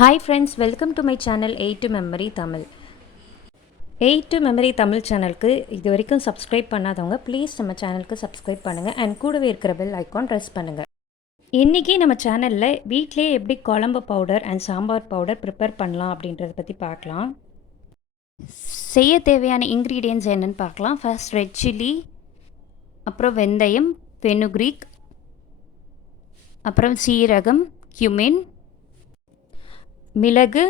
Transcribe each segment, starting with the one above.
Hi friends, welcome to my channel 8 to Memory Tamil. 8 to Memory Tamil சேனலுக்கு இது வரைக்கும் subscribe பண்ணாதவங்க please நம்ம சேனலுக்கு சப்ஸ்கிரைப் பண்ணுங்கள் அண்ட் கூடவே இருக்கிற பெல் ஐக்கான் ப்ரெஸ் பண்ணுங்கள். இன்றைக்கி நம்ம சேனலில் வீட்டிலே எப்படி குழம்பு powder and sambar powder prepare பண்ணலாம் அப்படின்றத பற்றி பார்க்கலாம். செய்ய தேவையான இன்க்ரீடியன்ட்ஸ் என்னென்னு பார்க்கலாம். ஃபர்ஸ்ட் ரெட் சில்லி, அப்புறம் வெந்தயம், ஃபெனுக்ரீக், அப்புறம் சீரகம், கியூமின், மிளகு,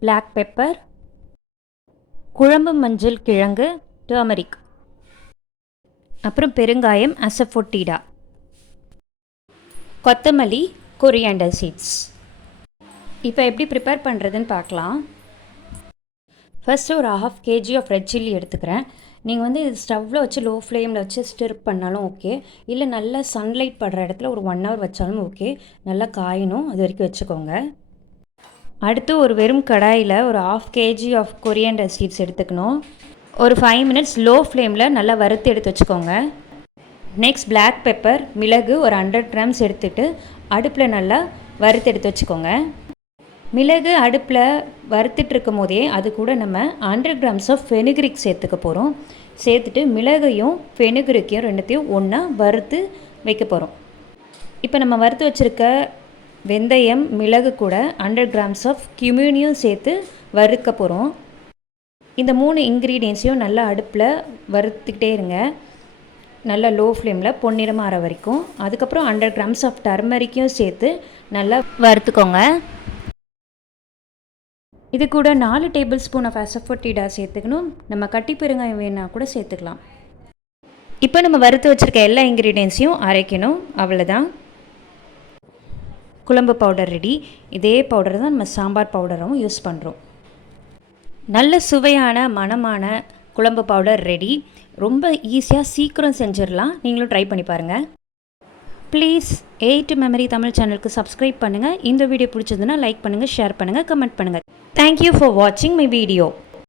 பிளாக் பெப்பர், குழம்பு மஞ்சள் கிழங்கு, டர்மரிக், அப்புறம் பெருங்காயம், அசஃபோட்டிடா, கொத்தமல்லி, கொரியாண்டர் சீட்ஸ். இப்போ எப்படி ப்ரிப்பேர் பண்ணுறதுன்னு பார்க்கலாம். ஃபஸ்ட்டு ஒரு 1/2 kg ஆஃப் ரெட் சில்லி எடுத்துக்கிறேன். நீங்கள் வந்து இது ஸ்டவ்வில் வச்சு லோ ஃப்ளேமில் வச்சு ஸ்டிர் பண்ணாலும் ஓகே, இல்லை நல்லா சன்லைட் படுற இடத்துல ஒரு 1 hour வச்சாலும் ஓகே. நல்லா காயணும், அது வரைக்கும் வச்சுக்கோங்க. அடுத்து ஒரு வெறும் கடாயில் ஒரு 1/2 kg ஆஃப் கொரியாண்டர் சீட்ஸ் எடுத்துக்கணும். ஒரு 5 minutes லோ ஃப்ளேமில் நல்லா வறுத்து எடுத்து வச்சுக்கோங்க. நெக்ஸ்ட் பிளாக் பெப்பர், மிளகு ஒரு 100 grams எடுத்துகிட்டு அடுப்பில் நல்லா வறுத்து எடுத்து வச்சுக்கோங்க. மிளகு அடுப்பில் வறுத்துட்டு இருக்கும் போதே அது கூட நம்ம 100 grams ஆஃப் ஃபெனுக்ரிக் சேர்த்துக்க போகிறோம். சேர்த்துட்டு மிளகையும் ஃபெனுக்ரிக்கையும் ரெண்டுத்தையும் ஒன்றா வறுத்து வைக்க போகிறோம். இப்போ நம்ம வறுத்து வச்சுருக்க வெந்தயம், மிளகு கூட 100 grams ஆஃப் கியூமினையும் சேர்த்து வறுக்க போகிறோம். இந்த 3 இன்க்ரீடியன்ஸையும் நல்லா அடுப்பில் வறுத்துக்கிட்டே இருங்க, நல்லா லோ ஃப்ளேமில் பொன்னிறமாக ஆற வரைக்கும். அதுக்கப்புறம் 100 grams ஆஃப் டர்மரிக்கையும் சேர்த்து நல்லா வறுத்துக்கோங்க. இது கூட 4 tablespoon ஆஃப் அசஃபோட்டிடா சேர்த்துக்கணும். நம்ம கட்டி பெருங்காயம் வேணால் கூட சேர்த்துக்கலாம். இப்போ நம்ம வறுத்து வச்சுருக்க எல்லா இன்க்ரீடியன்ஸையும் அரைக்கணும், அவ்வளோதான். குழம்பு பவுடர் ரெடி. இதே பவுடர் தான் நம்ம சாம்பார் பவுடரும் யூஸ் பண்ணுறோம். நல்ல சுவையான மணமான குழம்பு பவுடர் ரெடி. ரொம்ப ஈஸியாக சீக்கிரம் செஞ்சிடலாம், நீங்களும் ட்ரை பண்ணி பாருங்கள். ப்ளீஸ் 8 மெமரி தமிழ் சேனலுக்கு சப்ஸ்கிரைப் பண்ணுங்கள். இந்த வீடியோ பிடிச்சதுன்னா லைக் பண்ணுங்கள், ஷேர் பண்ணுங்கள், கமெண்ட் பண்ணுங்கள். தேங்க்யூ ஃபார் வாட்சிங் மை வீடியோ.